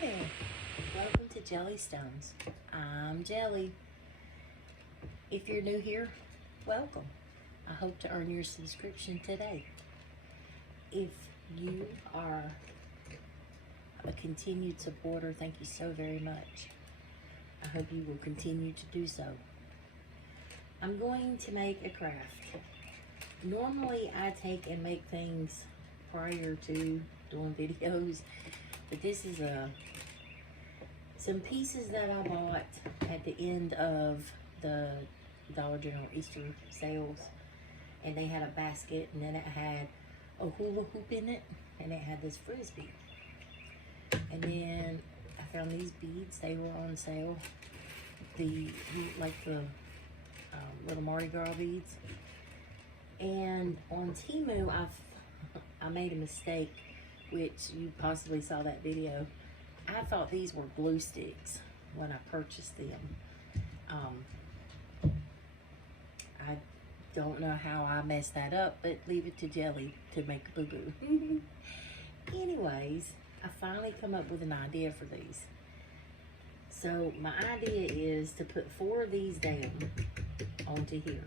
there, welcome to Jellystones. I'm Jelly. If you're new here, welcome. I hope to earn your subscription today. If you are a continued supporter, thank you so very much. I hope you will continue to do so. I'm going to make a craft. Normally I take and make things prior to doing videos, but this is some pieces that I bought at the end of the Dollar General Easter sales, and they had a basket, and then it had a hula hoop in it, and it had this frisbee. And then I found these beads. They were on sale. The little Mardi Gras beads. And on Temu, I made a mistake, which you possibly saw that video. I thought these were glue sticks when I purchased them. I don't know how I messed that up, but leave it to Jelly to make a boo-boo. Anyways, I finally come up with an idea for these. So my idea is to put 4 of these down onto here,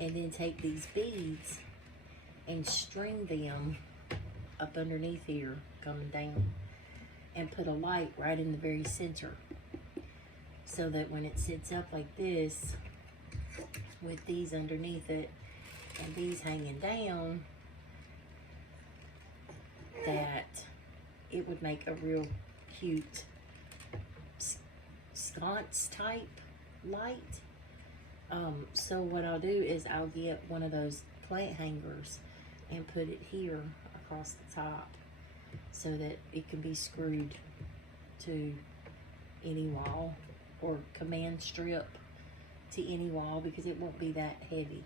and then take these beads and string them up underneath here, coming down, and put a light right in the very center, so that when it sits up like this with these underneath it and these hanging down, that it would make a real cute sconce type light. So what I'll do is I'll get one of those plant hangers and put it here across the top, so that it can be screwed to any wall, or command strip to any wall, because it won't be that heavy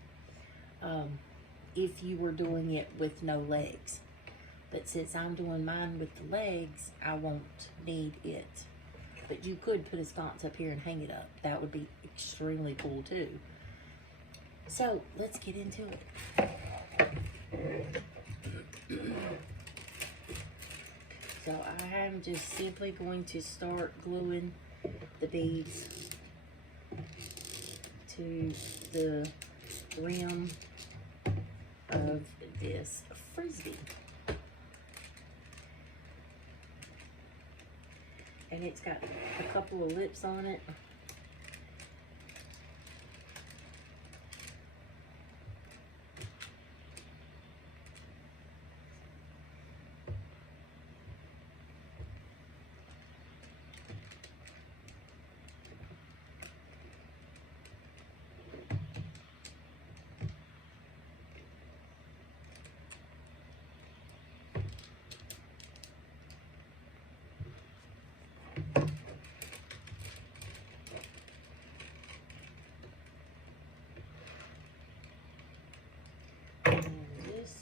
if you were doing it with no legs. But since I'm doing mine with the legs, I won't need it. But you could put a sconce up here and hang it up. That would be extremely cool too. So let's get into it. So I am just simply going to start gluing the beads to the rim of this frisbee. And it's got a couple of lips on it.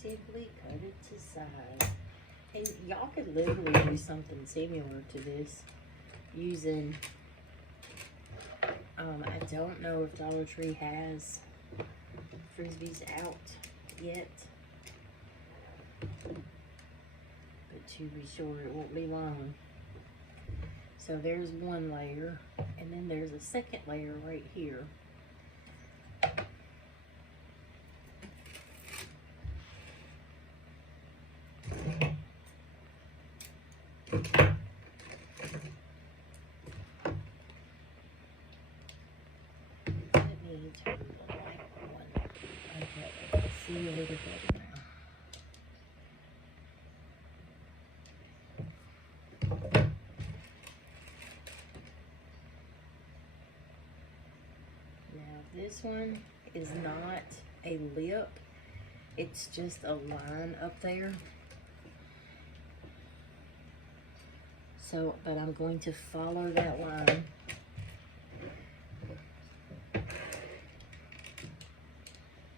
Simply cut it to size. And y'all could literally do something similar to this using, I don't know if Dollar Tree has frisbees out yet, but to be sure it won't be long. So there's one layer, and then there's a second layer right here. See a little better now. Now this one is not a lip, it's just a line up there. So, but I'm going to follow that line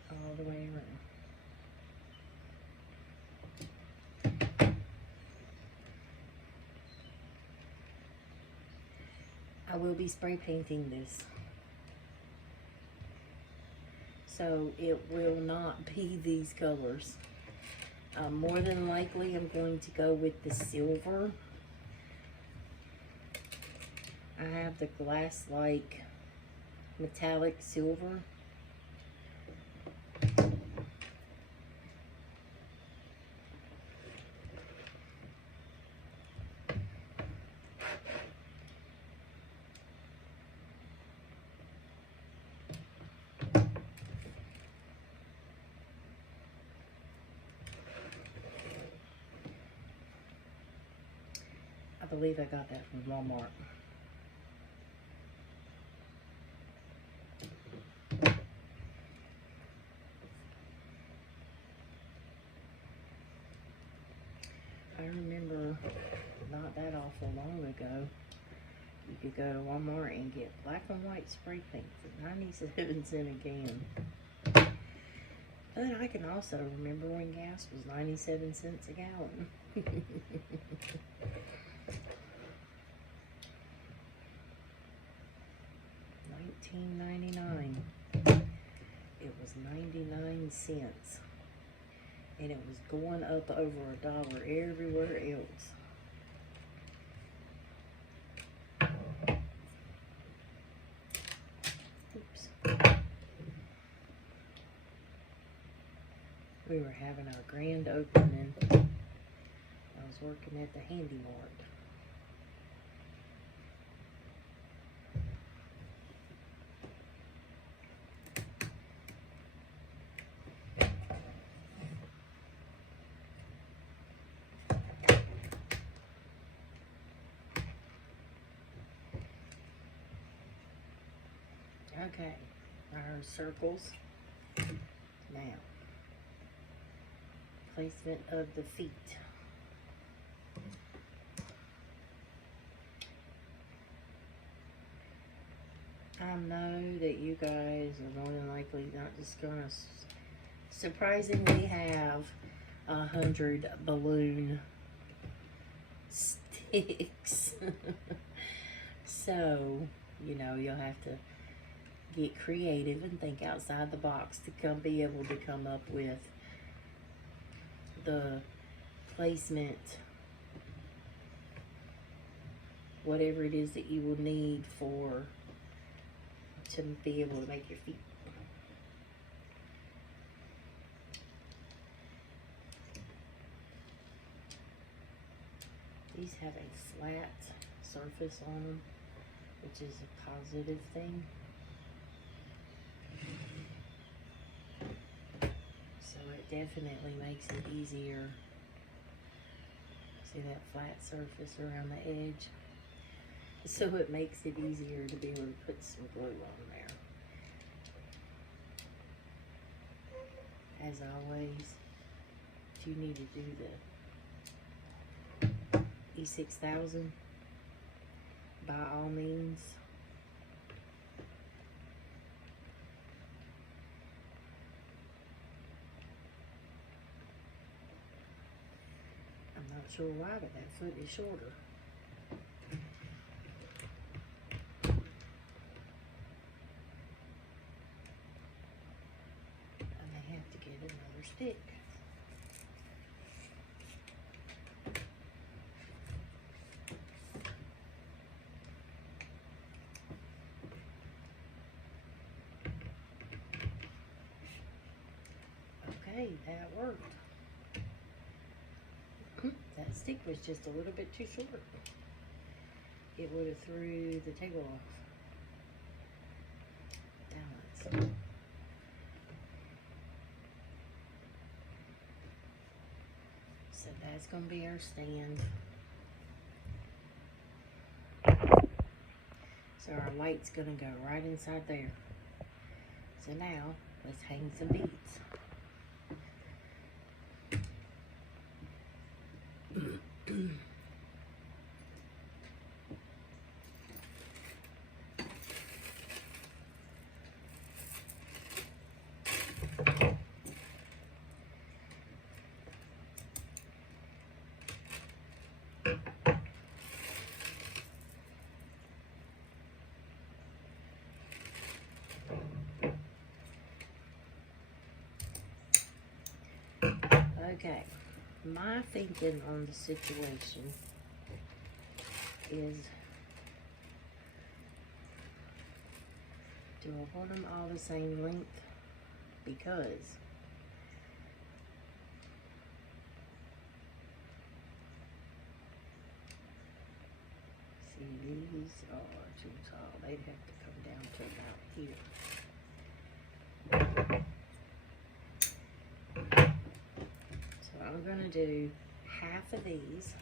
all the way around. I will be spray painting this, so it will not be these colors. More than likely I'm going to go with the silver I have the glass-like metallic silver. I believe I got that from Walmart. I remember not that awful long ago, you could go to Walmart and get black and white spray paint for 97 cents a gallon. But I can also remember when gas was 97 cents a gallon. $19.99. It was 99 cents. And it was going up over $1 everywhere else. Oops. We were having our grand opening. I was working at the Handy Mart. Okay, our circles. Now, placement of the feet. I know that you guys are more than likely not just gonna surprisingly have 100 balloon sticks. So, you know, you'll have to get creative and think outside the box to be able to come up with the placement, whatever it is that you will need to be able to make your feet. These have a flat surface on them, which is a positive thing. So it definitely makes it easier. See that flat surface around the edge? So it makes it easier to be able to put some glue on there. As always, if you need to do the E6000, by all means. I'm not sure why, but that foot is shorter. I may have to get another stick. Okay, that worked. That stick was just a little bit too short. It would have threw the table off balance. So that's going to be our stand. So our light's going to go right inside there. So now, let's hang some beads. Okay, my thinking on the situation is Do I want them all the same length? Because see, these are too tall. They'd have to come down to about here. So I'm gonna do half of these.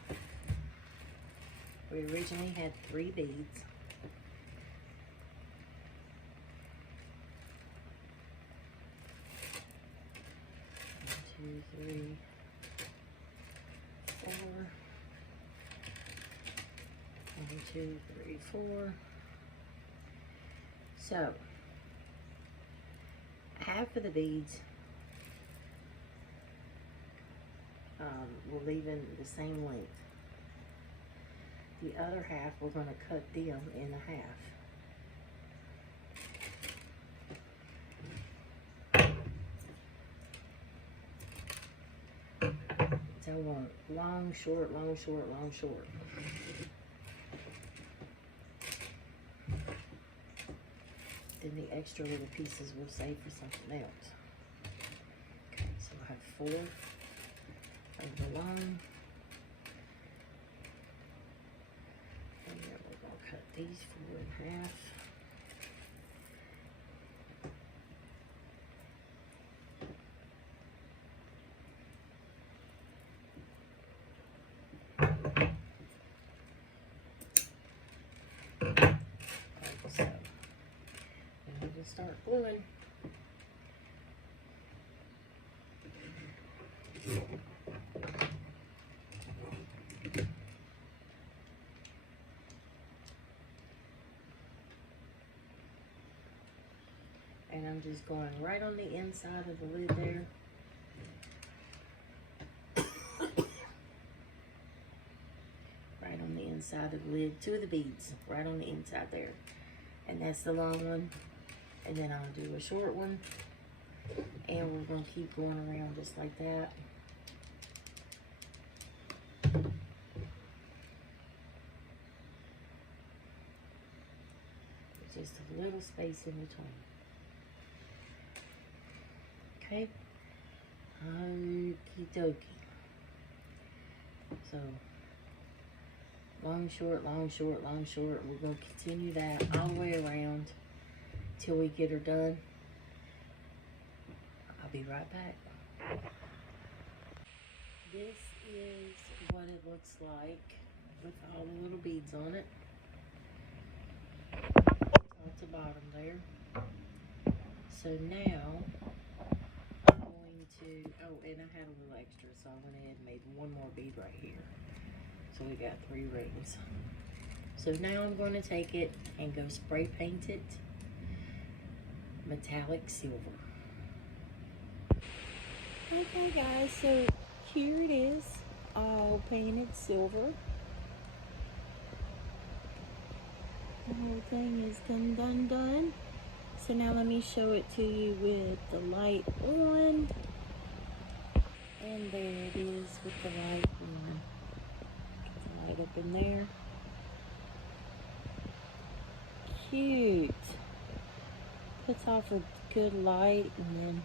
We originally had 3 beads. 1, 2, 3, 4. 1, 2, 3, 4. So half of the beads we're leaving the same length. The other half we're going to cut them in half. So I want long, short, long, short, long, short. Then the extra little pieces we'll save for something else. Okay, so I have 4 of the long. And then we're going to cut these 4 in half. So, and we'll just start gluing. And I'm just going right on the inside of the lid there. Right on the inside of the lid. 2 of the beads right on the inside there. And that's the long one. And then I'll do a short one. And we're going to keep going around just like that. Just a little space in between. Okay, okie dokie. So, long, short, long, short, long, short. We're going to continue that all the way around till we get her done. I'll be right back. This is what it looks like with all the little beads on it. Top to bottom there. So now, oh, and I had a little extra, so I went ahead and made 1 more bead right here. So we got 3 rings. So now I'm going to take it and go spray paint it metallic silver. Okay guys, so here it is, all painted silver. The whole thing is done. So now let me show it to you with the light on. And there it is with the light on. Get the light up in there. Cute. Puts off a good light, and then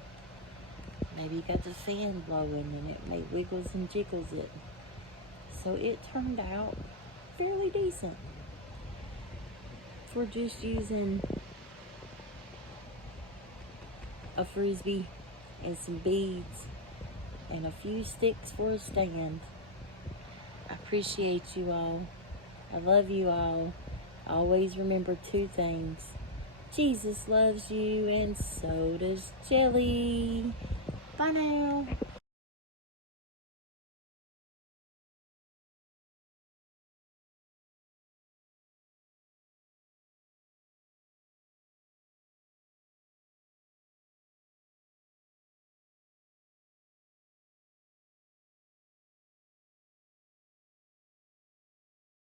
maybe you got the fan blowing and it may wiggles and jiggles it. So it turned out fairly decent for just using a frisbee and some beads and a few sticks for a stand. I appreciate you all. I love you all. Always remember 2 things. Jesus loves you, and so does Jelly. Bye now.